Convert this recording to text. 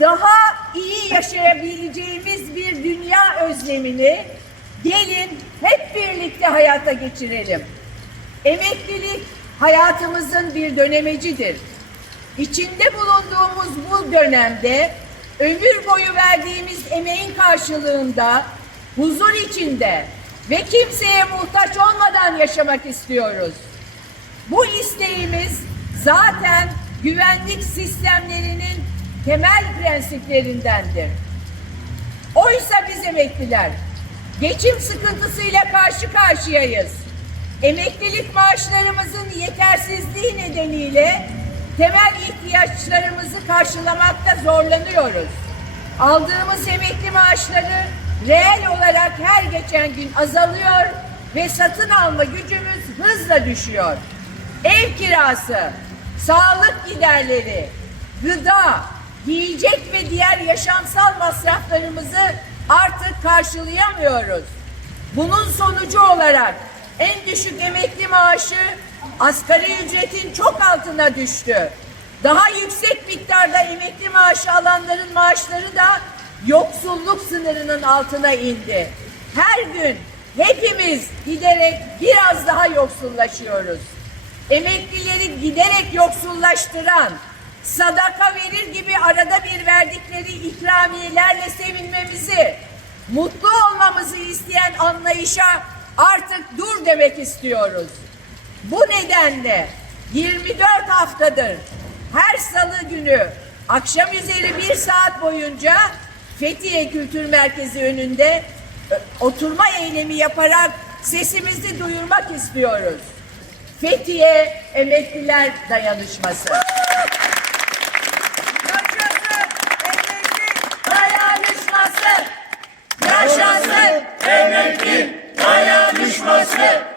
daha iyi yaşayabileceğimiz bir dünya özlemini gelin hep birlikte hayata geçirelim. Emeklilik hayatımızın bir dönemecidir. İçinde bulunduğumuz bu dönemde ömür boyu verdiğimiz emeğin karşılığında huzur içinde ve kimseye muhtaç olmadan yaşamak istiyoruz. Bu isteğimiz zaten güvenlik sistemlerinin temel prensiplerindendir. Oysa biz emekliler geçim sıkıntısıyla karşı karşıyayız. Emeklilik maaşlarımızın yetersizliği nedeniyle temel ihtiyaçlarımızı karşılamakta zorlanıyoruz. Aldığımız emekli maaşları reel olarak her geçen gün azalıyor ve satın alma gücümüz hızla düşüyor. Ev kirası, sağlık giderleri, gıda, yiyecek ve diğer yaşamsal masraflarımızı artık karşılayamıyoruz. Bunun sonucu olarak en düşük emekli maaşı asgari ücretin çok altına düştü. Daha yüksek miktarda emekli maaşı alanların maaşları da yoksulluk sınırının altına indi. Her gün hepimiz giderek biraz daha yoksullaşıyoruz. Emeklileri giderek yoksullaştıran, sadaka verir gibi arada bir verdikleri ikramiyelerle sevinmemizi, mutlu olmamızı isteyen anlayışa artık dur demek istiyoruz. Bu nedenle 24 haftadır her salı günü akşam üzeri bir saat boyunca Fethiye Kültür Merkezi önünde ö, oturma eylemi yaparak sesimizi duyurmak istiyoruz. Fethiye Emekliler Dayanışması. Yaşasın emekli Yaşasın emekli dayanışması!